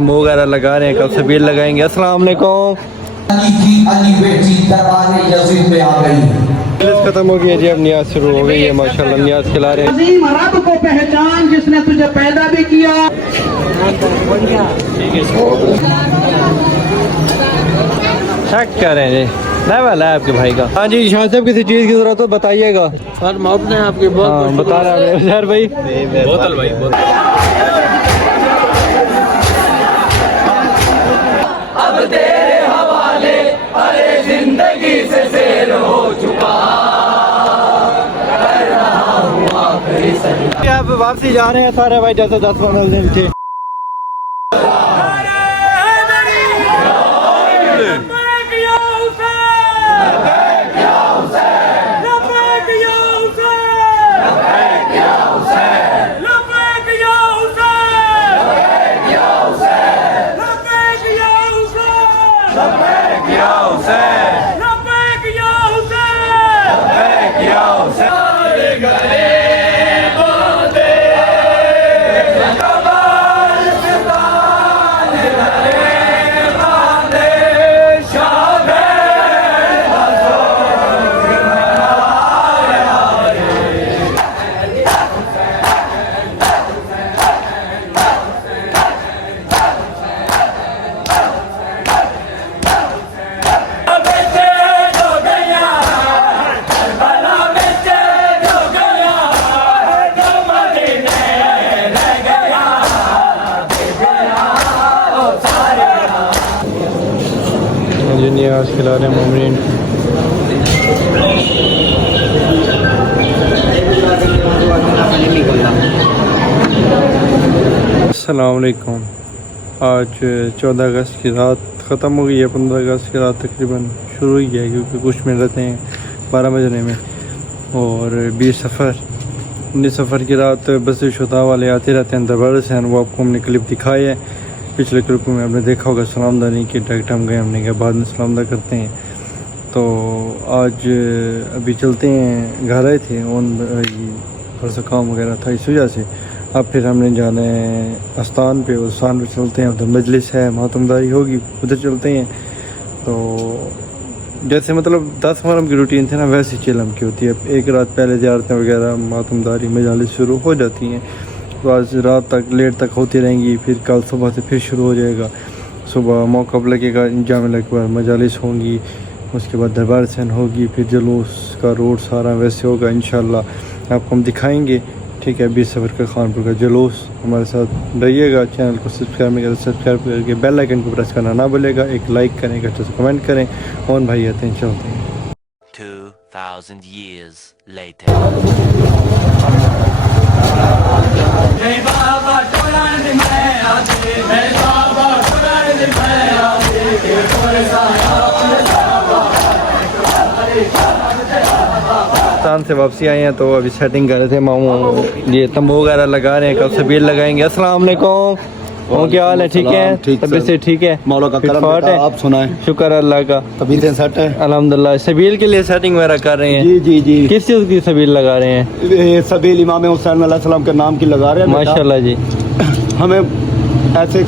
तंबू वगैरह लगा रहे हैं, कल सबील लगाएंगे। अस्सलाम वालेकुम। खत्म हो गया जी, अब नियाज शुरू हो गई है। माशाल्लाह नियाज खिला रहे हैं। रब को पहचान जिसने तुझे पैदा भी किया। चेक कर रहे हैं जी, लेवल है आपके भाई का। हाँ जी, शाह साहब किसी चीज़ की जरूरत हो बताइएगा। सर मोहब्बत है आपकी बहुत। हाँ, बता रहा है यार भाई। बोतल भाई बोतल। अब तेरे हवाले अरे जिंदगी से शेर हो चुका, कर रहा हूँ आखिरी सजदा। आप वापसी जा रहे हैं सारे भाई, जैसे 10-15 दिन थे। नियाज खिला रहे हैं मोमिन। अस्सलाम वालेकुम। आज 14 अगस्त की रात ख़त्म हो गई है, 15 अगस्त की रात तकरीबन शुरू ही है, क्योंकि कुछ मिनट रहते हैं 12 बजने में। और 20 सफ़र की रात बस शुदा वाले आते रहते हैं दरबार से। वो आपको हमने क्लिप दिखाई है पिछले क्लिप में, आपने देखा होगा सलामदानी की। डायरेक्ट हम गए, हमने कहा बाद में सलामदा करते हैं। तो आज अभी चलते हैं, घर आए थे थोड़ा सा काम वगैरह था इस वजह से। अब फिर हमने जाना है आस्थान पे, उस स्थान पे चलते हैं, उधर मजलिस है, मातमदारी होगी, उधर चलते हैं। तो जैसे मतलब 10 मुहर्रम की रूटीन थी ना, वैसे चिलम की होती है। एक रात पहले ज़ियारतें वगैरह, मातमदारी, मजालिस शुरू हो जाती हैं। तो आज रात तक लेट तक होती रहेंगी, फिर कल सुबह से फिर शुरू हो जाएगा। सुबह मौका लगेगा, जामे लग के बाद मजालिस होंगी, उसके बाद दरबार सैन होगी, फिर जुलूस का रोड सारा वैसे होगा इंशाल्लाह। आपको हम दिखाएंगे, ठीक है। 20 सफ़र का खानपुर का जुलूस। हमारे साथ रहिएगा। चैनल को सब्सक्राइब करके बेल आइकन को प्रेस करना ना भूलेगा। एक लाइक करें, एक अच्छा से कमेंट करें। और भाई आते हैं, चलते हैं। 2000 years later. पाकिस्तान से वापसी आए हैं, तो अभी सेटिंग कर रहे थे मामू, ये तंबू वगैरह लगा रहे हैं, कल सबील लगाएंगे। अस्सलाम वालेकुम। क्या हाल है? ठीक है, तबीयत से ठीक है? मौला का करम है, आप सुनाएं। शुक्र अल्लाह का, तबीयत सेट है अल्हम्दुलिल्लाह। सबील के लिए सेटिंग वगैरह कर रहे हैं? जी जी जी। किस चीज़ की सबील लगा रहे हैं? ये सबील इमाम हुसैन अलैहिस्सलाम के नाम की लगा रहे हैं। माशाल्लाह जी। हमें ऐसे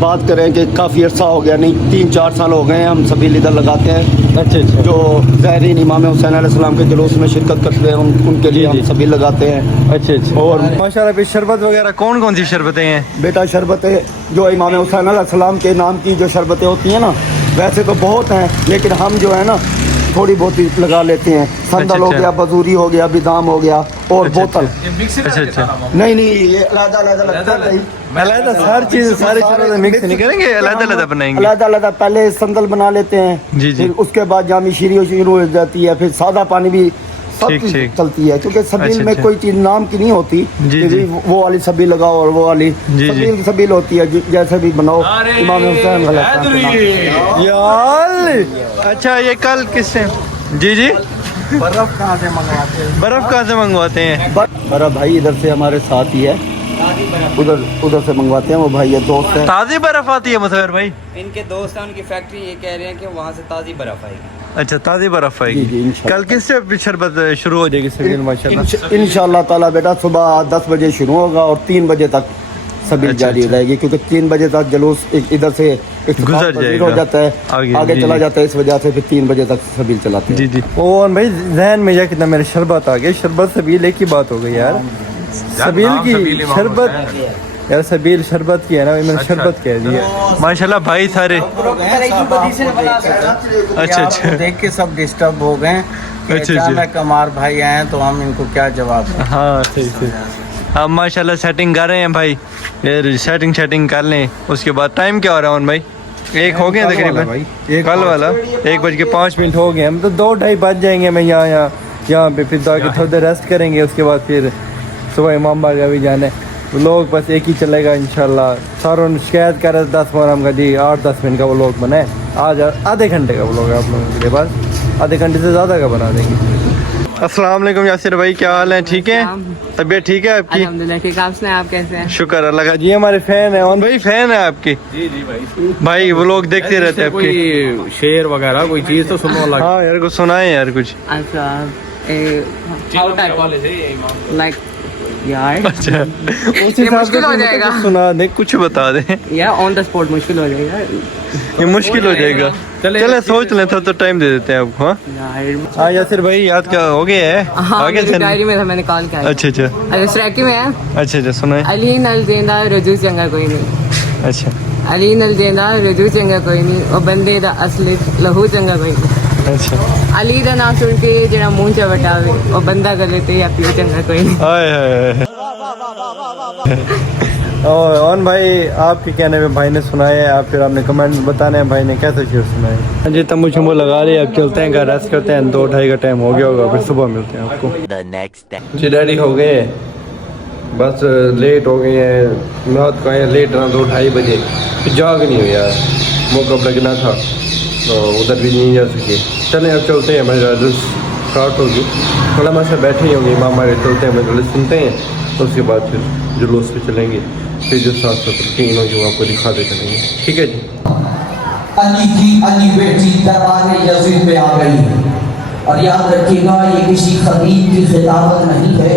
बात करें कि काफ़ी अर्सा हो गया, नहीं 3-4 साल हो गए हैं हम सबील इधर लगाते हैं। अच्छा अच्छा। जो ज़ाहिरीन इमाम हुसैन अलैहिस्सलाम के जुलूस में शिरकत करते हैं उनके लिए हम सबील लगाते हैं। अच्छा अच्छा। और माशाल्लाह फिर शरबत वगैरह कौन कौन सी शरबतें हैं? बेटा शरबतें जो इमाम हुसैन अलैहिस्सलाम के नाम की जो शरबतें होती हैं ना, वैसे तो बहुत हैं, लेकिन हम जो है ना थोड़ी बहुत ही लगा लेते हैं। संदल हो गया, बजूरी हो गया, बिदाम हो गया और बोतल। अच्छा अच्छा। नहीं नहीं, ये अलग-अलग हर चीज़ सारी शरबतें मिक्स नहीं करेंगे, अलग-अलग बनाएंगे। अलग-अलग पहले संदल बना लेते हैं जी जी, फिर उसके बाद जामी शीरी शुरू हो जाती है, फिर सादा पानी भी सब चीज़ चलती है, क्योंकि सबील में कोई चीज़ नाम की नहीं होती कि वो वाली सबील लगाओ और वो वाली सबील सबील होती है, जैसे भी बनाओ इमाम हुसैन यार। अच्छा, ये कल किससे? जी जी। बर्फ कहाँ से मंगवाते हैं? बर्फ कहाँ से मंगवाते हैं? बर्फ भाई इधर से हमारे साथ ही है, उधर से मंगवाते हैं। वो भाई ये दोस्त है। ताज़ी बर्फ आती है मुसव्विर भाई? इनके दोस्त हैं, उनकी फैक्ट्री, ये कह रहे हैं कि वहाँ से ताज़ी बर्फ आएगी। अच्छा, ताज़ी बर्फ आएगी। कल किससे शरबत शुरू हो जाएगी? माशाल्लाह इंशाल्लाह ताला बेटा सुबह 10 बजे शुरू होगा और 3 बजे तक सबील अच्छा, जारी अच्छा। रहेगी, क्योंकि 3 बजे तक जुलूस इधर से गुजर जाएगा, हो जाता है, आगे जी, चला जी। जाता है, इस वजह से फिर 3 बजे तक सबील चलाते हैं। जी जी। ओ भाई जहन में या कितना मेरे शरबत आ गया, शरबत सबील एक ही बात हो गई यार, सबील की शरबत यार, सबील शरबत की है ना, मैंने शरबत कह दिया। माशाल्लाह भाई सारे अच्छा अच्छा देख के सब डिस्टर्ब हो गए कि अच्छा, अचानक हमारे भाई आए तो हम इनको क्या जवाब दें। हाँ सही सही। हम माशाल्लाह सेटिंग कर रहे हैं भाई, ये सेटिंग कर लें, उसके बाद टाइम क्या हो रहा है भाई? 1 हो गया तकरीबन, कल वाला 1:05 हो गए, हम तो 2-2:30 बज जाएंगे। मैं यहाँ पे फिर जाके थोड़ी देर रेस्ट करेंगे, उसके बाद फिर सुबह इमाम बाग भी जाना है। लोग बस एक ही चलेगा इंशाल्लाह। सारों ने शिकायत कर रहे 10 मुहर्रम का जी 8-10 मिनट का वो लोग बनाए, आज आधे घंटे का वो लोग है आप लोगों के पास, आधे घंटे से ज़्यादा का बना देंगे। अस्सलाम वालेकुम यासिर भाई, क्या हाल है? ठीक है, तबीयत ठीक है आपकी? अल्हम्दुलिल्लाह ठीक। आप सुनाएं, आप कैसे हैं? शुक्र अल्लाह का। जी हमारे फैन है, भाई फैन है आपके? जी जी भाई वो लोग देखते रहते हैं आपके। कोई शेर वगैरह कोई चीज तो सुनो लगा। हाँ यार कुछ सुनाए यार कुछ। अच्छा लाइक यार अच्छा ये मुश्किल हो जाएगा, सुना दे, कुछ बता दे यार ऑन द स्पॉट मुश्किल हो जाएगा, ये मुश्किल हो जाएगा। चले सोच लें, थोड़ा तो टाइम दे देते हैं आपको। यार हाँ यासिर भाई याद क्या हो गया है? हाँ आगे मेरी डायरी में था, मैंने कॉल किया। अच्छा अच्छा अरे स्ट्रैकी में है, अच्छा अच्छा सुनाए। अली नल देंदा रजू चंगा कोई नहीं, अच्छा अली नल देंदा रजू चंगा कोई नहीं, और बंदे दा असली लहू चंगा कोई नहीं। अच्छा अली दा नाम सुन के जरा मुंह च वटावे, और बंदा गले ते या पियो चंगा कोई नहीं। हाय हाय और ऑन भाई आपके कहने में भाई ने सुनाया है, आप फिर आपने कमेंट बताने हैं भाई ने कैसे शेर सुनाए। हाँ जी तम्बू छम्बू लगा लिए, अब चलते हैं, घर रेस्ट करते हैं, 2-2:30 का टाइम हो गया होगा, फिर सुबह मिलते हैं आपको। The next day. जी डैडी हो गए, बस लेट हो गए हैं, रात को आए लेट ना 2-2:30 बजे, फिर जाग नहीं हुई यार, मौका लगना था तो उधर भी नहीं जा सके। चलें अब चलते हैं, हमारी रात स्टार्ट होगी, थोड़ा हमारे साथ बैठे ही होंगे, इमाम हमारे चलते हैं, मजलिस सुनते हैं, तो उसके बाद फिर जुलूस पे चलेंगे, फिर जो साथ साथ रूटीन होगी वो आपको दिखाते चलेंगे। ठीक है जी। अली की अली बेटी दरबार यजीद में आ गई है, और याद रखिएगा ये किसी खतीब की खिताबत नहीं है,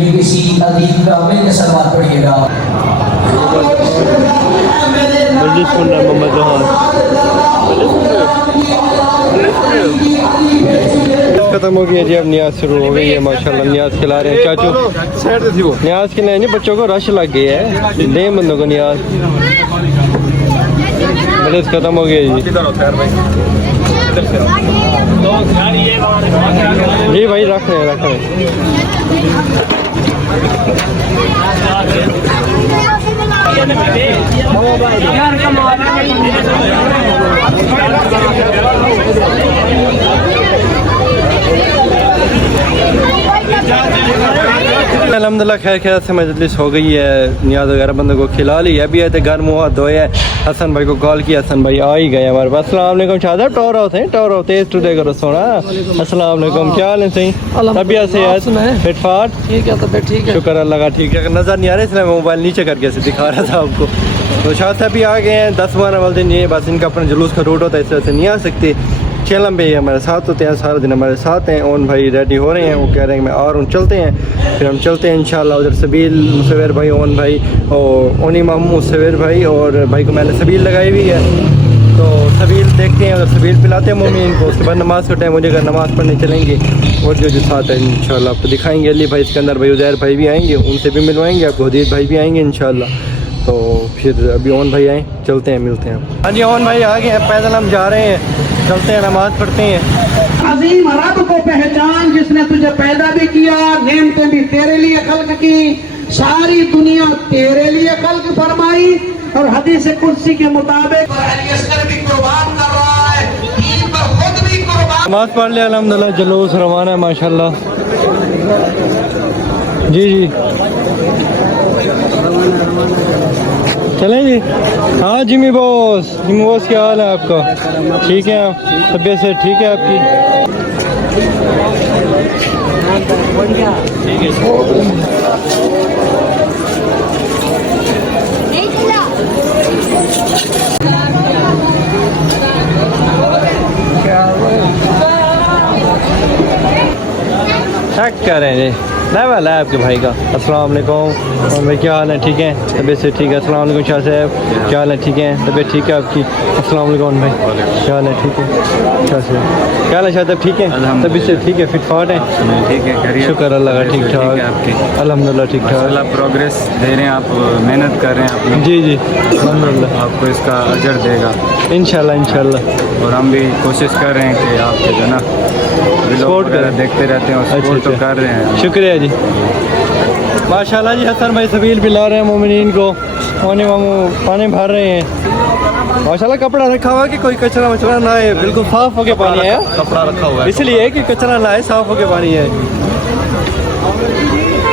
ये किसी अदीब का मिल सलवात पढ़िएगा। मस्जिद सुन रहा मोहम्मद खत्म हो गई है जी, अब न्याज शुरू हो गई है, माशाल्लाह न्याज खिला रहे हैं चाचू। न्याज खिलाए नहीं, बच्चों को रश लग गया है, दे बंदों को न्याज। मस्जिद खत्म हो गई है जी भाई, रख रहे हैं। अल्हम्दुलिल्लाह खैर खैर से मजलिस हो गई है, न्याज वगैरह बंदों को खिला ली, अभी आए थे घर मुँह हाथ धोए है, हसन भाई को कॉल किया, हसन भाई आ ही गए हमारे पास। अस्सलाम वालेकुम शादाब, टोर होते हैं, टोर होते हैं टुडे करो सोना। अस्सलाम वालेकुम, क्या हाल है? सही तबीयत से यार फिट फाट? ठीक है, तबीयत ठीक है, शुक्र अल्लाह का, ठीक है। नज़र नहीं आ रहा इसलिए मैं मोबाइल नीचे करके ऐसे दिखा रहा था आपको। तो शायद अभी आ गए हैं, 10-12 वाले दिन, ये बस इनका अपना जुलूस का रूट होता है, इस तरह से नहीं आ सकते। चेलम भाई हमारे साथ होते हैं, सारा दिन हमारे साथ हैं। ओन भाई रेडी हो रहे हैं, वो कह रहे हैं मैं आ रहा हूँ, चलते हैं, फिर हम चलते हैं इंशाल्लाह। उधर सबील मुसविर भाई, ओन भाई और ओनी मामू मुसविर भाई, और भाई को मैंने सबील लगाई हुई है, तो सबील देखते हैं, उधर सबील पिलाते हैं मम्मी इनको, उसके बाद नमाज़ का टाइम हो जाएगा, नमाज़ पढ़ने चलेंगे, और जो साथ है इंशाल्लाह आपको दिखाएंगे। अली भाई सिकंदर भाई, उज़ैर भाई भी आएंगे, उनसे भी मिलवाएंगे आपको, हदीद भाई भी आएंगे इंशाल्लाह। तो फिर अभी ओन भाई आए, चलते हैं, मिलते हैं। हाँ जी ओन भाई आ गए हैं, पैदल हम जा रहे हैं, चलते हैं, नमाज पढ़ते हैं। अजीम रब को पहचान जिसने तुझे पैदा भी किया, नेमतें भी तेरे लिए खल्क की, सारी दुनिया तेरे लिए खल्क फरमाई, और हदीस कुर्सी के मुताबिक भी कुर्बान कर रहा है, ईद पर खुद भी कुर्बान। नमाज पढ़ लिया अल्हम्दुलिल्लाह, जुलूस रवाना है माशाल्लाह। जी जी चलें जी। हाँ जिमी बॉस, क्या हाल है आपका? ठीक है आप? तबीयत से ठीक है आपकी? ठीक है, चेक करें जी। नया वाला है आपके भाई का। अस्सलाम वालेकुम। और भाई क्या हाल है? ठीक है, तबीयत से ठीक है। अस्सलाम वालेकुम शाह साहब, क्या हाल है? ठीक है, तबीयत ठीक है आपकी? अस्सलाम वालेकुम भाई, क्या हाल है? ठीक है शाह साहब, क्या हाल है शाह साहब? ठीक है, तबीयत से ठीक है, फिट फाट है? ठीक है, शुक्र अल्लाह का, ठीक ठाक अल्हम्दुलिल्लाह, ठीक ठाक। प्रोग्रेस दे रहे हैं आप, मेहनत कर रहे हैं अपनी। जी जी अल्हम्दुलिल्लाह, आपको इसका अजर देगा इंशाल्लाह इंशाल्लाह। और हम भी कोशिश कर रहे हैं कि आपके जो ना सपोर्ट करें, देखते रहते हैं और सपोर्ट तो कर रहे हैं। शुक्रिया जी। माशाल्लाह जी, हसन भाई सबील पिला रहे हैं मोमिनीन को, होने वामू पानी भर रहे हैं। माशाल्लाह कपड़ा रखा हुआ कि कोई कचरा वचरा ना है, बिल्कुल साफ होके पानी है। कपड़ा रखा हुआ है इसलिए कि कचरा ना है, साफ होके पानी है।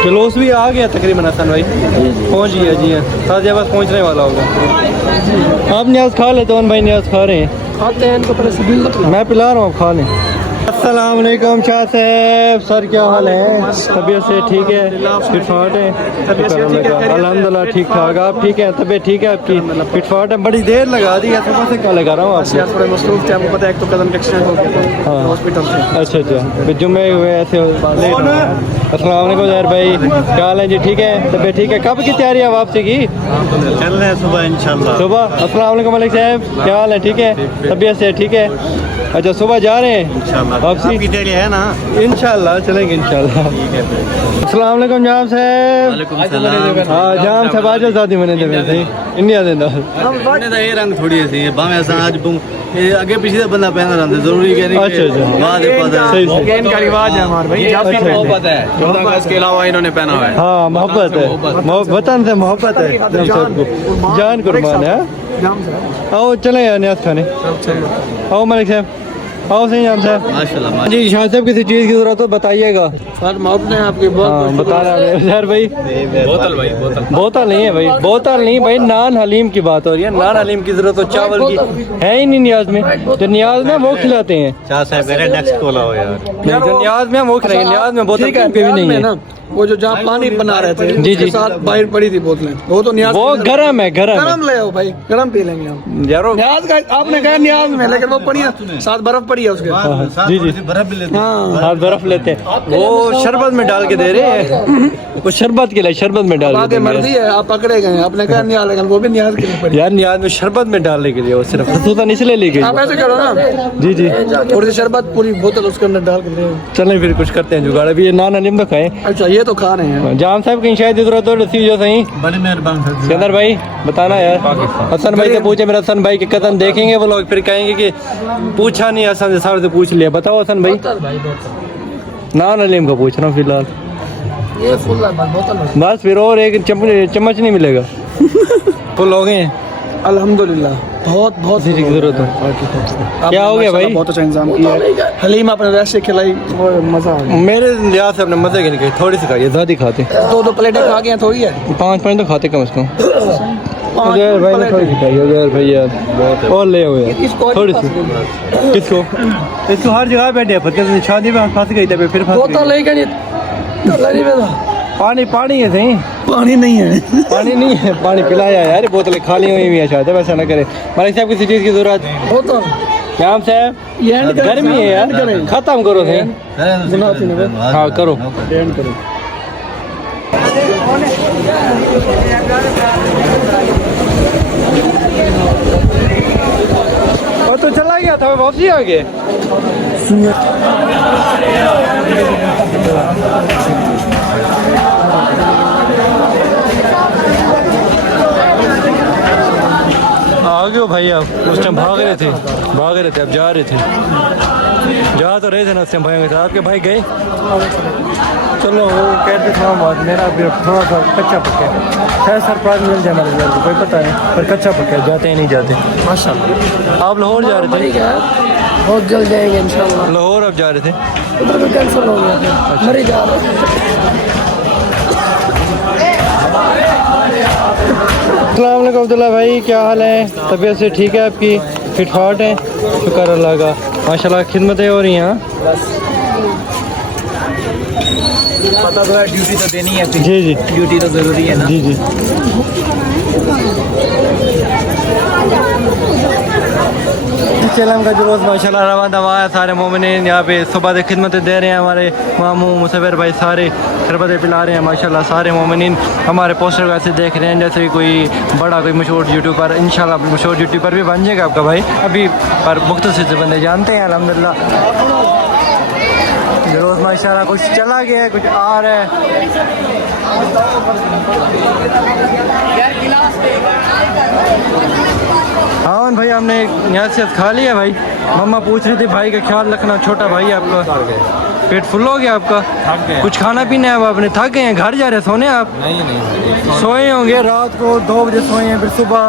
जलूस भी आ गया तकरीबन हसन भाई, पहुँच गया जी। साजिया बस पहुँचने वाला होगा। आप न्याज खा ले, दोनों भाई न्याज खा रहे हैं, खाते हैं इनको पहले मैं पिला रहा हूँ, खा लें। अस्सलाम वालेकुम शाह साहब, सर क्या हाल है? तबीयत से ठीक है, फिट फाट है? अल्हम्दुलिल्लाह ठीक ठाक। आप ठीक है? तबीयत ठीक है आपकी? फिट फाट है? बड़ी देर लगा दी है, सुबह से क्या लगा रहा हूँ आपसे? थोड़े मसरूफ थे, आपको पता है, एक तो कदम का एक्सीडेंट हो गया हाँ हॉस्पिटल से। अच्छा अच्छा, फिर जुम्मे हुए ऐसे लेट हो गए। अस्सलाम वालेकुम ज़हर भाई, क्या हाल है जी? ठीक है, तबीयत ठीक है? कब की तैयारी है वापसी की? चल रहे हैं सुबह इंशाल्लाह। सुबह? अस्सलाम वालेकुम मलिक साहब, क्या हाल है? ठीक है, तबीयत से ठीक है? अच्छा, सुबह जा रहे हैं वापसी? है ना, इंशाल्लाह चलेंगे इंशाल्लाह। अस्सलाम वालेकुम जाम साहब। हाँ जाम साहब, आज शादी मने दे वैसे इंडिया देंदा हमने तो ये रंग थोड़ी सी बामे ऐसा आज ये आगे पीछे से बंदा पहना रहता है, जरूरी है नहीं। अच्छा अच्छा, बाद पता सही सही। इनका रिवाज है हमारे भाई, मोहब्बत है, 14 अगस्त के अलावा इन्होंने पहना हुआ है। हाँ मोहब्बत है, वतन से मोहब्बत है, सबको जान कुर्बान है। आओ चले यार न्याज खाने, आओ मलिक साहब, आओ सही जाम साहब। माशाल्लाह जी शाह साहब, किसी चीज़ की जरूरत हो बताइएगा। सर मोहब्बत है आपकी बहुत। बता रहा है यार भाई, बोतल भाई, बोतल बोतल नहीं है भाई, बोतल नहीं भाई, नान हलीम की बात हो रही है। नान हलीम की जरूरत हो, चावल की है ही नहीं नियाज में, तो नियाज में वो खिलाते हैं। शाह साहब मेरे नेक्स्ट कॉल आओ यार। नहीं तो नियाज में वो खिलाएंगे, नियाज में बोतल कहीं पे भी नहीं है। वो जो जहाँ पानी बना रहे थे जी जी, साथ बाहर पड़ी थी बोतलें, वो तो न्याज वो गरम है, गरम गरम ले आओ भाई, गरम पी लेंगे हम। यारो न्याज का आपने कहा न्याज में, लेकिन वो पड़ी है साथ बर्फ पड़ी है उसके। जी जी, बर्फ भी लेते हैं। हाँ बर्फ लेते हैं, वो शरबत में डाल के दे रहे हैं, वो शरबत के लिए शरबत में डाल आगे मर्जी है, आप पकड़े गए, आपने कहा न्याज, लेकिन वो भी न्याज के लिए पड़ी। यार नियाज में शरबत में डालने के लिए, वो सिर्फ खसूसा इसलिए ले आप गई। ऐसे करो ना जी जी, थोड़ी सी शरबत पूरी बोतल उसके अंदर डाल के दे। चलें फिर कुछ करते हैं जुगाड़। अभी ये नान हलीम तो खाएं। अच्छा ये तो खा रहे हैं। जाम साहब की शायद जरूरत हो रसी जो सही। बड़ी मेहरबानी सिकंदर भाई बताना यार, हसन भाई से पूछे, मेरे हसन भाई के कदम देखेंगे वो लोग, फिर कहेंगे कि पूछा नहीं, हसन साहब से पूछ लिया। बताओ हसन भाई, नान हलीम का पूछ रहा हूँ फिलहाल। ये फुल बोतल बस फिर और एक चम्मच नहीं मिलेगा, फुल हो गए हैं अल्हम्दुलिल्लाह। बहुत बहुत किसी की जरूरत हो। क्या हो गया भाई? बहुत अच्छा इंतजाम किया है, हलीम आपने वैसे खिलाई और मजा आ गया। मेरे लिहाज से अपने मजे की नहीं खाई, थोड़ी सी खाई, ज़्यादा खाते। दो प्लेटें खा गए थोड़ी है, 5 तो खाते कम से कम। उधर भाई ने थोड़ी सी खाई, उधर भैया और ले हुए थोड़ी सी। किसको? इसको हर जगह बैठे हैं, शादी में फंस गई थे, फिर फंस बोतल गई। लेके नहीं पानी पानी है सही, पानी नहीं है, पानी नहीं है, पानी पिलाया यार, बोतलें खाली हुई हुई है शायद, वैसा ना करे। मलिक साहब किसी चीज़ की जरूरत? बोतल श्याम साहब गर्मी है यार, खत्म करो सही। हाँ करो। और तो चला गया था, वापसी आ गए। आ गए हो भाई आप? उस टाइम भाग रहे थे, अब जा रहे थे, जा तो रहे थे ना उस टाइम भाई के साथ। आपके भाई गए? चलो वो कहते था बात, मेरा भी थोड़ा सा कच्चा पक्का है, शायद सरप्राइज मिल जाए हमारे घर को, कोई पता नहीं, पर कच्चा पक्का है, जाते हैं नहीं जाते। माशाल्लाह। आप लाहौर जा रहे थे? बहुत जल्द जाएंगे इंशाल्लाह। लाहौर अब जा रहे थे? उधर तो कैंसिल हो गया, मरी जा रहे अस्सलाम वालेकुम अब्दुल्ला भाई, क्या हाल है? तबीयत से ठीक है आपकी? फिट फाट है? शुक्र अल्लाह का, माशाल्लाह खिदमतें हो रही हैं। पता तो है, ड्यूटी तो देनी है। जी जी, ड्यूटी तो जरूरी है ना। जी जी। चलम का जुलूस माशाल्लाह रवा दवा है। सारे मोमिनीन यहाँ पे सुबह से खिदमत दे रहे हैं। हमारे मामू मुसविर भाई सारे शरबत पिला रहे हैं माशाल्लाह। सारे मोमिनीन हमारे पोस्टर वैसे देख रहे हैं जैसे कोई बड़ा कोई मशहूर यूट्यूबर, इंशाल्लाह मशहूर यूट्यूबर भी बन जाएगा आपका भाई अभी, पर मुख्तसर से बंदे जानते हैं अल्हम्दुलिल्लाह। जुलूस माशाल्लाह कुछ चला गया है, कुछ आ रहा है। हाँ भाई हमने यहाँ से खा लिया भाई। मम्मा पूछ रही थी भाई का ख्याल रखना, छोटा भाई आपका पेट फुल हो गया आपका, कुछ खाना पीना है अब आपने, थक गए हैं, घर जा रहे हैं सोने आप? नहीं सोए होंगे रात को 2 बजे सोए हैं, फिर सुबह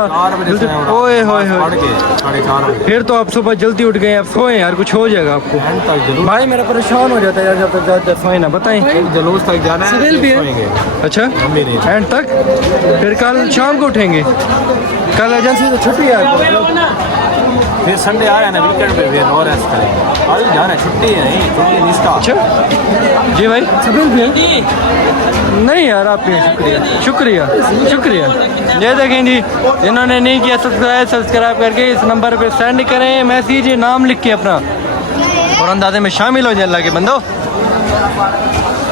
ओए होए होए फिर तो आप सुबह जल्दी उठ गए, आप सोए यार, कुछ हो जाएगा आपको। भाई मेरा परेशान हो जाता है यार जब तक जाते सोए ना, बताएं जलूस तक जाना है। अच्छा एंड तक, फिर कल शाम को उठेंगे, कल एजेंसी से छुट्टी है आपको? फिर संडे आ रहा है ना, वीकेंड पे फिर और रेस्ट करेंगे। आज जाना है, छुट्टी है, नहीं छुट्टी नहीं स्टार्ट। अच्छा जी भाई नहीं यार आपके शुक्रिया शुक्रिया शुक्रिया। ये देखें जी, इन्होंने नहीं किया सब्सक्राइब करके इस नंबर पे सेंड करें मैसेज, नाम लिख के अपना और अंदाजे में शामिल हो जाए। अल्लाह के बंदो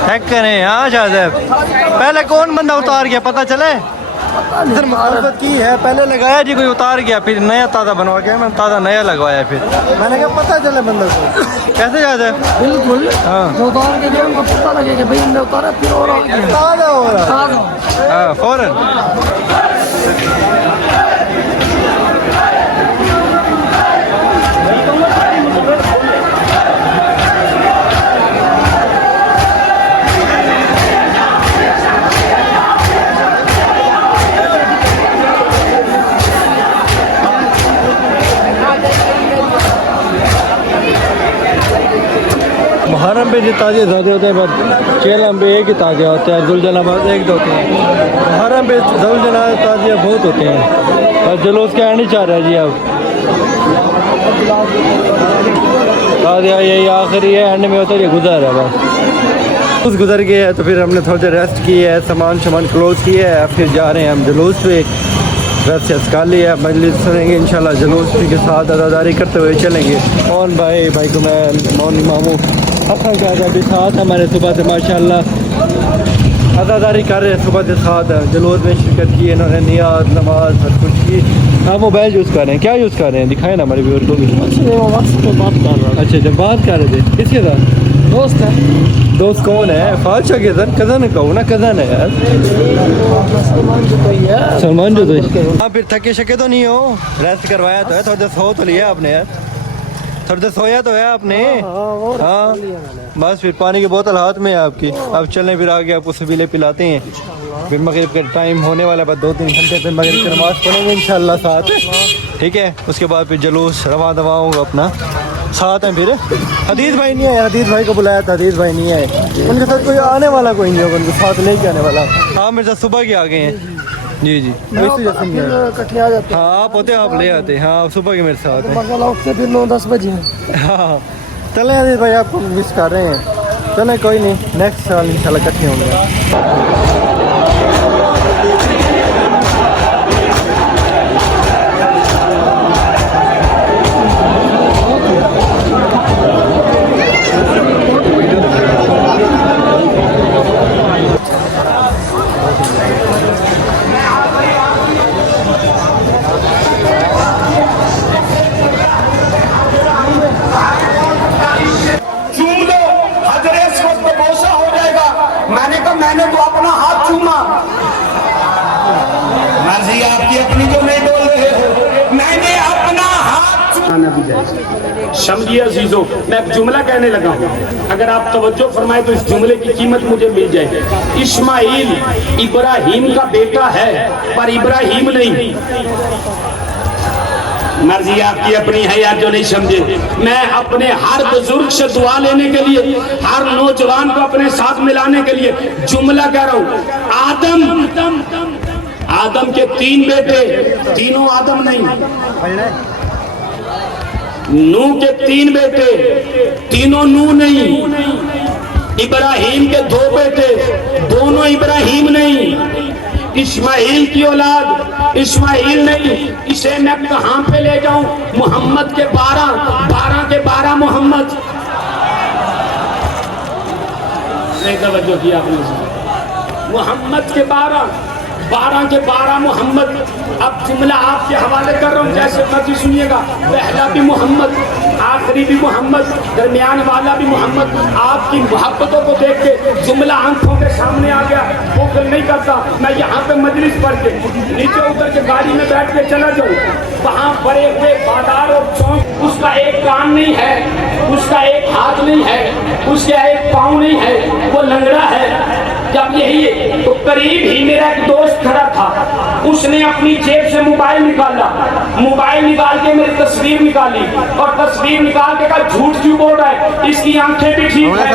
हैक करें। हाँ शाहज़ैब पहले कौन बंदा उतार गया पता चले? इधर मुखालफत की है, पहले लगाया जी कोई उतार गया, फिर नया ताज़ा बनवा के मैंने ताज़ा नया लगवाया, फिर मैंने कहा पता चले बंदे को। कैसे याद है? बिल्कुल हाँ जो उतार के जो उनको पता लगे कि भाई हमने उतारा, फिर और ताज़ा हो रहा। हाँ फ़ौरन। मुहर्रम पे जो ताजे ज़्यादा होते हैं, बट चेलम पे एक ही ताजे होते हैं, जुलजनाबाद एक दो होते हैं। मुहर्रम पे जुलजना ताजिया बहुत होते हैं, और जुलूस क्या नहीं चाह रहा है जी अब। ताजिया यही आखिरी है, एंड में होता है गुजर है बस। जुलूस गुजर गया है तो फिर हमने थोड़ी देर रेस्ट की है, सामान क्लोज किया है, फिर जा रहे हैं हम जुलूस पे। रेस्ट कर लिया, मजलिस सुनेंगे इंशाल्लाह, जुलूस के साथ अदादारी करते हुए चलेंगे। और भाई को मैं मौनी मामू हसन का भी साथ हमारे सुबह से माशाल्लाह अदादारी कर रहे हैं, सुबह से साथ जुलूस में शिरकत की इन्होंने, नियाज नमाज हर कुछ की। आप मोबाइल यूज़ कर रहे हैं, क्या यूज़ कर रहे हैं दिखाएं ना हमारे व्यूअर को भी। अच्छा जब बात कर रहे थे किसके साथ? दोस्त है। दोस्त कौन है? फादशाह के कज़न कहूँ ना, कज़न है यार सलमान जो। हाँ फिर थके शके तो नहीं हो? रेस्ट करवाया तो है, थोड़ा सो तो लिया आपने यार, थोड़ा सोया तो है आपने? हाँ बस फिर पानी की बोतल हाथ में है आपकी। अब चलने फिर आगे आपको सबीले पिलाते हैं, फिर मगरिब का टाइम होने वाला, बस 2-3 घंटे पे मगरिब की नमाज़ पढ़ेंगे इंशाल्लाह साथ, ठीक है। उसके बाद फिर जुलूस रवा दवा होगा अपना साथ हैं। फिर हदीस भाई नहीं है, हदीस भाई को बुलाया था, हदीस भाई नहीं है, उनके साथ कोई आने वाला कोई नहीं होगा, उनके साथ लेके आने वाला। हाँ मेरे साथ सुबह के आ गए हैं जी जी, कटने आ जाते। हाँ आप होते आप ले आते। हाँ सुबह के मेरे साथ हैं, फिर 9-10 बजे। हाँ चलें अजीज भाई, आपको मिस कर रहे हैं, चलें कोई नहीं, नेक्स्ट साल इंशाल्लाह इकट्ठे होंगे। मैंने तो अपना हाथ चूमा, मर्जी आपकी अपनी जो नहीं बोल रहे हो, मैंने अपना हाथ चूमा। समझिए अजीजों, मैं एक जुमला कहने लगा हूँ, अगर आप तवज्जो फरमाए तो इस जुमले की कीमत मुझे मिल जाए। इस्माइल इब्राहिम का बेटा है पर इब्राहिम नहीं। मर्जी आपकी अपनी है यार, जो नहीं समझे। मैं अपने हर बुजुर्ग से दुआ लेने के लिए, हर नौजवान को अपने साथ मिलाने के लिए जुमला कह रहा हूँ। आदम के 3 बेटे, तीनों आदम नहीं। नूह के 3 बेटे, तीनों नूह नहीं। इब्राहिम के 2 बेटे, दोनों इब्राहिम नहीं। इस्माइल की औलाद इस्माइल नहीं, इसे मैं कहां पे ले जाऊं? मोहम्मद के 12 के 12 मोहम्मद। नहीं तवज्जो किया आपने, मोहम्मद के 12 के 12 मोहम्मद। अब जुमला आपके हवाले कर रहा हूँ, जैसे मर्जी सुनिएगा। पहला भी मोहम्मद, आखिरी भी मोहम्मद, दरमियान वाला भी मोहम्मद। आपकी मोहब्बतों को देख के जुमला आंखों के सामने आ गया, वो फिर नहीं करता। मैं यहाँ पे मजलिस पढ़ के नीचे उतर के गाड़ी में बैठ के चला जाऊँ, वहाँ बड़े हुए बाजार और चौक, उसका एक कान नहीं है, उसका एक हाथ नहीं है, उसका एक पाँव नहीं है, वो लंगड़ा है। जब यही तो करीब ही मेरा एक दोस्त खड़ा था, उसने अपनी जेब से मोबाइल निकाला, मोबाइल निकाल के मेरी तस्वीर निकाली और तस्वीर निकाल के कहा झूठ क्यों बोल रहा है, इसकी आंखें भी ठीक है,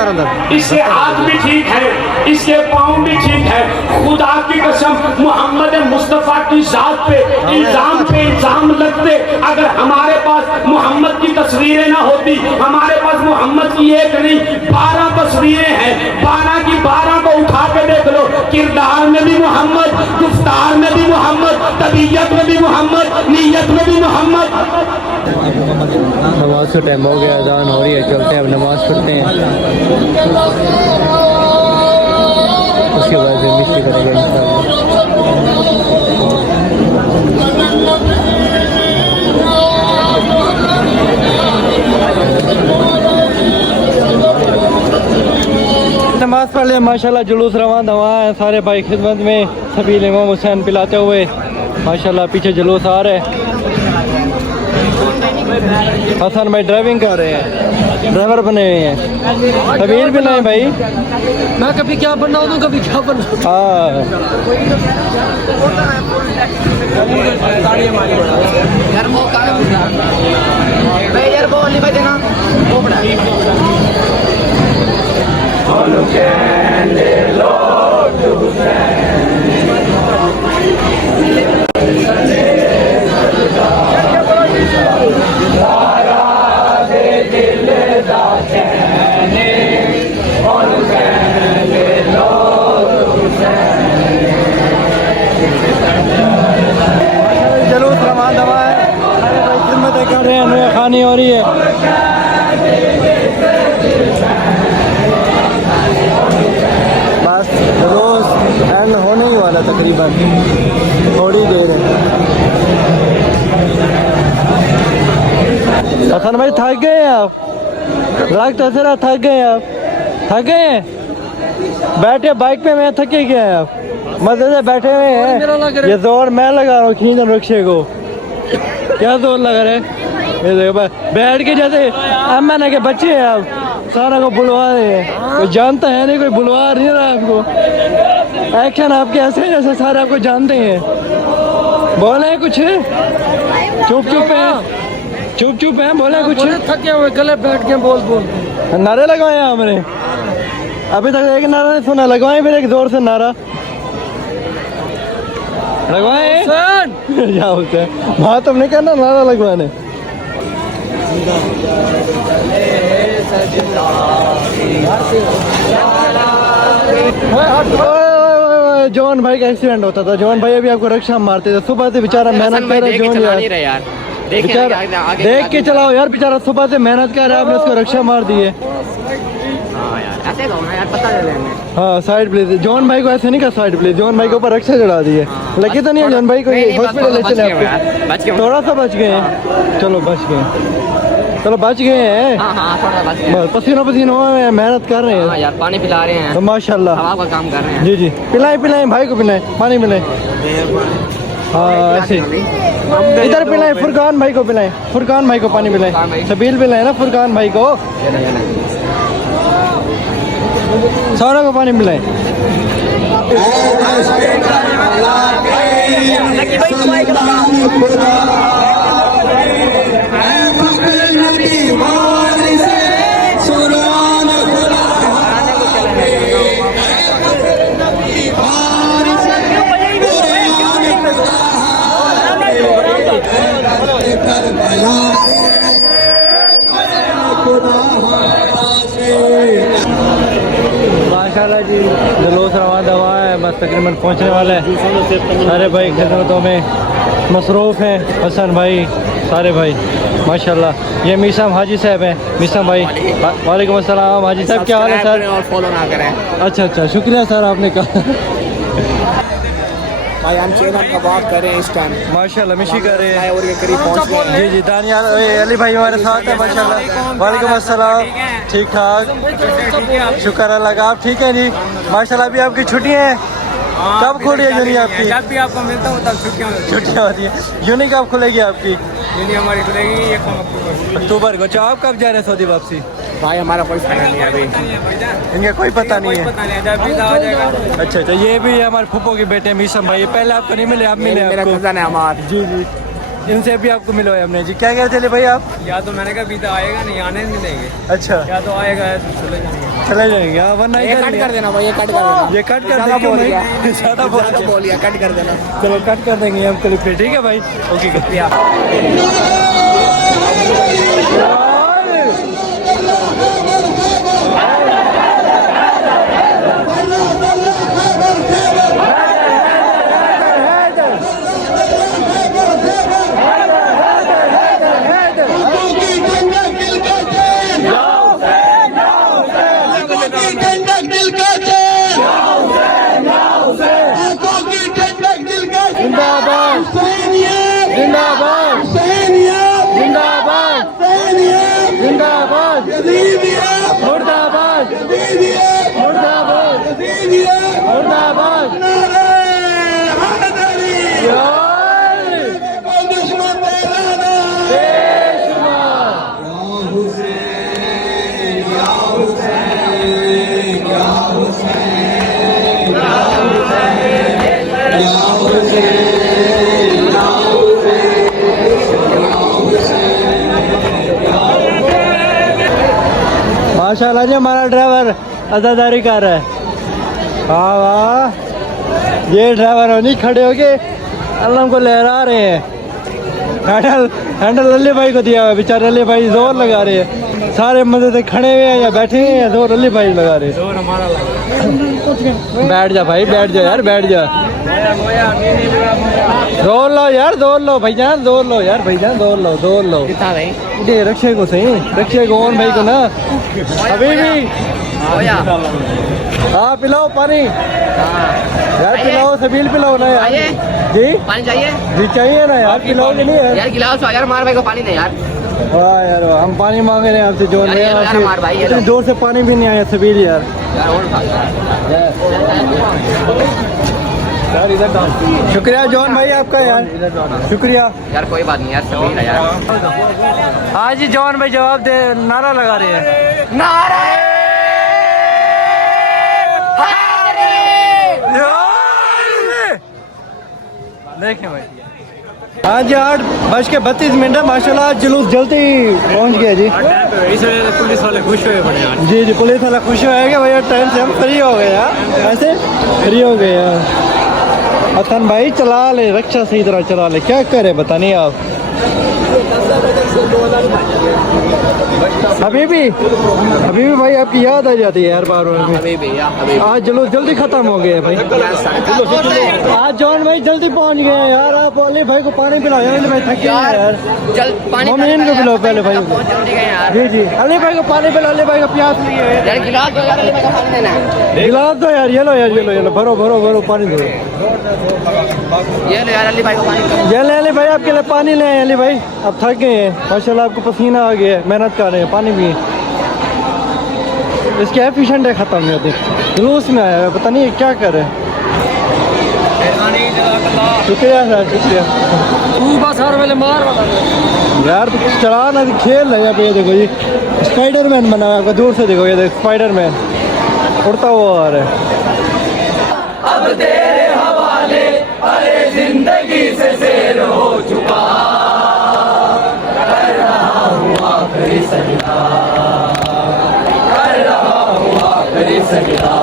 इसके हाथ भी ठीक है, इसके पाँव भी ठीक है। खुदा की कसम मोहम्मद मुस्तफा की जात पे इल्जाम लगते। अगर हमारे पास मोहम्मद की तस्वीरें ना होती, हमारे पास मोहम्मद की एक नहीं 12 तस्वीरें हैं, 12 की 12 को उठा के देख लो। किरदार में भी मोहम्मद, गुफ्तार में भी मोहम्मद, तबीयत में भी मोहम्मद, नीयत में भी मोहम्मद। नमाज का टाइम हो गया, अजान हो रही है, चलते हैं अब नमाज पढ़ते हैं, उसके बाद मिस्त्री करेंगे इंशाअल्लाह। नमाज पढ़ लिया माशाल्लाह, जुलूस रवाना हुआ है, सारे भाई खिदमत में, सभी इमाम हुसैन पिलाते हुए माशाल्लाह। पीछे जुलूस आ रहे हैं, हसन भाई ड्राइविंग कर रहे हैं, ड्राइवर बने हुए हैं, तबीर भी नहीं भाई, मैं कभी क्या बनना हूँ कभी क्या बनना। हाँ जलूस रवान दवा है, खिदमतें कर रहे हैं, खानी हो रही है। बस रोज एंड होने ही वाला तकरीबन, थोड़ी देर है। हसन भाई थक गए हैं आप, लगता है सर थक गए हैं आप, थक गए हैं? बैठे बाइक पे मैं थके गए हैं आप, मजे से बैठे हुए हैं। ये जोर मैं लगा रहा हूँ खींच रिक्शे को, क्या जोर लगा रहे? ये देखो बैठ के जैसे अम्मा के बच्चे हैं आप, सारा को बुलवा रहे हैं, कोई जानता है नहीं, कोई बुलवा नहीं रहा आपको। एक्शन आपके ऐसे जैसे सारे आपको जानते हैं। बोले कुछ चुप चुप है, बोले कुछ। थके हुए गले बैठ के बोल नारे लगवाए हमने, अभी तक एक नारा नहीं सुना, लगवाए फिर एक जोर से नारा लगवाए। जाओ से वहाँ तुम नहीं करना नारा लगवाने। जॉन भाई का एक्सीडेंट होता था, जॉन भाई अभी आपको रक्षा मारते थे, सुबह से बेचारा मेहनत कर रहा है। जॉन यार देख के चलाओ यार, बेचारा सुबह से मेहनत कर रहा है, आपने उसको रक्षा मार दी है। हाँ साइड प्लीज, जॉन भाई को ऐसे नहीं कर, साइड प्लीज, जॉन भाई के ऊपर रक्षा चढ़ा दी है। लगी तो नहीं है जॉन भाई को, हॉस्पिटल ले चले आपको, थोड़ा सा बच गए हैं, चलो बच गए, चलो बच गए हैं। बस पसीनों में मेहनत कर रहे हैं यार, पानी पिला रहे हैं तो माशाल्लाह, हवा का काम कर रहे हैं। जी पिलाएं भाई को, पिलाएं पानी पिलाएं। हाँ ऐसे इधर पिलाएं, फुरकान भाई को पिलाएं, फुरकान भाई को पानी पिलाएं, सबील पिलाएं ना फुरकान भाई को, सारा को पानी पिलाएं। माशाल्लाह जी, जुलूस रवा दवा है, बस तकरीबन पहुंचने वाला है। अरे भाई खिदमतों में मसरूफ़ हैं, हसन भाई, सारे भाई माशाल्लाह। ये मीसम हाजी साहब हैं, मीसम भाई। वालेकुम अस्सलाम हाजी साहब, क्या हाल है सर? और फॉलो ना करें। अच्छा, शुक्रिया सर आपने कहा। भाई हम चेना कबाब कर रहे हैं इस टाइम माशाल्लाह, मिशी कर रहे हैं और के करीब पहुंच गए। जी दानियाल अली भाई हमारे साथ है माशाल्लाह। वालेकुम अस्सलाम, ठीक ठाक, शुक्र अल्लाह का। आप ठीक है जी माशाल्लाह। अभी आपकी छुट्टियाँ हैं, कब खुली है यूनी आपकी? जब भी आपको मिलता हूँ तब छुट्टियाँ होती हैं। यूनी कब खुलेगी आपकी? यूनी हमारी खुलेगी 1 अक्टूबर को। अच्छा, आप कब जा रहे हैं सऊदी वापसी? भाई हमारा कोई फायदा नहीं है अभी, इनका कोई पता नहीं है। जब वीज़ा हो जाएगा। अच्छा, ये भी हमारे फूफो के बेटे मीसम भाई। पहले आपको नहीं मिले, आप मिले मेरा आपको। कज़न है हमारा। जी, इनसे भी आपको मिलो है हमने जी। क्या कह रहे थे भाई आप? या तो मैंने कहा वीज़ा आएगा नहीं, आने नहीं देंगे। अच्छा, या तो आएगा तो चले जाएंगे। हाँ, वरना ये कट कर देना भाई, ये कट कर देना। ये कट कर ज़्यादा बोल देंगे गया। भाई। ज़्यादा बोल गया, कट कर देना। चलो कट कर देंगे हम क्लिप पे, ठीक है भाई। ओके, शुक्रिया। माशाल्लाह जी, हमारा ड्राइवर अदादारी कर रहा है। हाँ वाह, ये ड्राइवर हो नहीं, खड़े हो के अल्लाह को लहरा रहे हैं। हैंडल अली भाई को दिया हुआ है, बेचारे अली भाई जोर लगा रहे हैं। सारे मजे से खड़े हुए हैं या बैठे हुए हैं, जोर अली भाई लगा रहे हैं। बैठ जा भाई, बैठ जा यार, बैठ जा। जोर लो यार, जोर लो भाईजान, जोर लो यार भाईजान, जोर लो, जोर लो। कितना भाई? ये रक्षे को सही, रक्षे को ओन भाई को ना अभी भी। हाँ पिलाओ पानी यार, पिलाओ, सबील पिलाओ ना यार। जी पानी चाहिए? जी चाहिए ना यार, पिलाओगे नहीं यार? यार गिलास यार, हमारे भाई को पानी नहीं यार। वाह यार, हम पानी मांगे रहे हैं आपसे, जो यार, यार, हमारे भाई, इतनी दूर से पानी भी नहीं आया सबील यार। शुक्रिया जॉन भाई आपका यार, शुक्रिया यार। कोई बात नहीं यार, सबील है यार। हाँ जी जॉन भाई जवाब दे, नारा लगा रहे हैं। नारा देखें भाई। हाँ जी, 8:32 है माशाल्लाह। जुलूस जल्दी पहुँच गया जी। इस वजह से पुलिस वाले खुश हुए बड़े यार। जी, पुलिस वाला खुश होएगा भैया, टाइम से हम फ्री हो गए यार, ऐसे फ्री हो गए यार। हसन भाई चला ले, रक्षा सही तरह चला ले, क्या करे बता नहीं आप। अभी भी भाई आपकी याद आ जाती है यार बार बार। आज जुलूस जल्दी खत्म हो गया भाई। आज जॉन भाई जल्दी पहुंच गए यार। आप अली भाई को पानी पिलाओ यार, अली भाई थक गए यार। मोमिन को पिलाओ पहले भाई। जी जी, अली भाई को पानी पिलाओ, अली भाई को प्यास नहीं है। गिलास दो यार, अली भाई को पानी देना है। गिलास दो यार, ये लो यार, ये लो, ये लो, भरो भरो भरो पानी दो। ये लो यार, अली भाई को पानी। ये ले अली भाई, आपके लिए पानी ले आए अली भाई। अब थक गए हैं माशाल्लाह, आपको पसीना आ गया है, मेहनत कर रहे हैं, पानी पिए। इसके एफिशिएंट है ख़त्म नहीं होती, जुलूस में आया है, पता नहीं क्या कर रहे हैं। शुक्रिया सर, शुक्रिया। बस हर वेले मार यार चला ना, खेल है यहाँ पे। ये देखो जी, स्पाइडरमैन बना हुआ है, दूर से देखो, ये देखो स्पाइडरमैन उड़ता हुआ आ रहा है। अब तेरे हवाले, अरे जिंदगी से शेर हो चुका, कर रहा हूँ आखिरी सजदा, कर रहा हूँ आखिरी सजदा।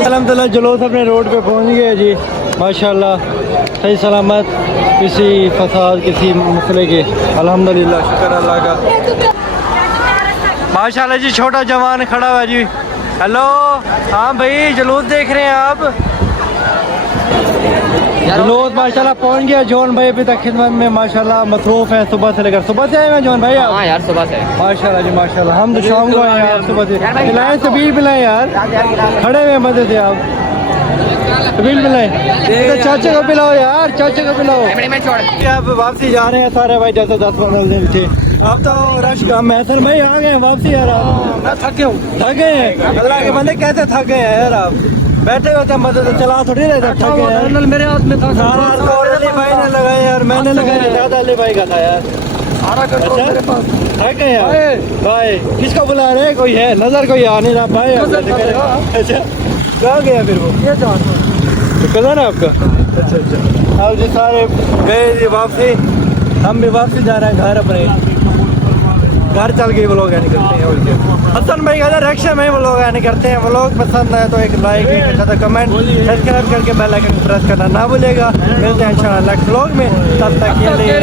अल्हम्दुलिल्लाह जुलूस अपने रोड पे पहुंच गए जी माशाल्लाह, सही सलामत, किसी फसाद किसी मसले के, अल्हम्दुलिल्लाह, शुक्र अल्लाह का। माशाल्लाह जी, छोटा जवान खड़ा हुआ जी। हेलो, हाँ भाई, जुलूस देख रहे हैं आप? जुलूस माशाल्लाह पहुंच गया। जॉन भाई अभी तक खिदमत में माशाल्लाह मसरूफ है। सुबह से लेकर सुबह से आए हैं जॉन भाई आप? हाँ यार, सुबह से माशाल्लाह जी माशाल्लाह। हम तो शाम को आए यार, सुबह से। पिलाएं सबील पिलाएं यार, खड़े हुए मदद थे आप। सबील पिलाएं, तो चाचा को पिलाओ यार, चाचा को पिलाओ। आप वापसी जा रहे हैं सारे भाई, जैसे 10-15 दिन थे। अब तो रश कम है। सर भाई आ गए वापसी यार आप? मैं थक गए हैं। अल्लाह के बंदे कैसे थक गए हैं यार आप? बैठे होते मदद चला थोड़ी रहे, थक गए यार। मेरे हाथ में था सारा अली भाई ने लगाया यार, मैंने लगाया, ज्यादा अली भाई का था यार। थक गए यार भाई। किसको बुला रहे? कोई है नजर, कोई आ नहीं रहा भाई। अच्छा, कहाँ गया फिर वो? तो कज़न है आपका? अच्छा अच्छा। अब जी सारे गए जी वापसी, हम भी वापसी जा रहे हैं घर अपने। घर चल के व्लॉग एंड करते हैं। और क्या हसन भाई कहते हैं रिक्शा में ही व्लॉग एंड करते हैं। व्लॉग पसंद आए तो एक लाइक, एक अच्छा सा कमेंट, सब्सक्राइब करके बेल आइकन प्रेस करना ना भूलेगा। मिलते हैं इंशाल्लाह नेक्स्ट व्लॉग में, तब तक के लिए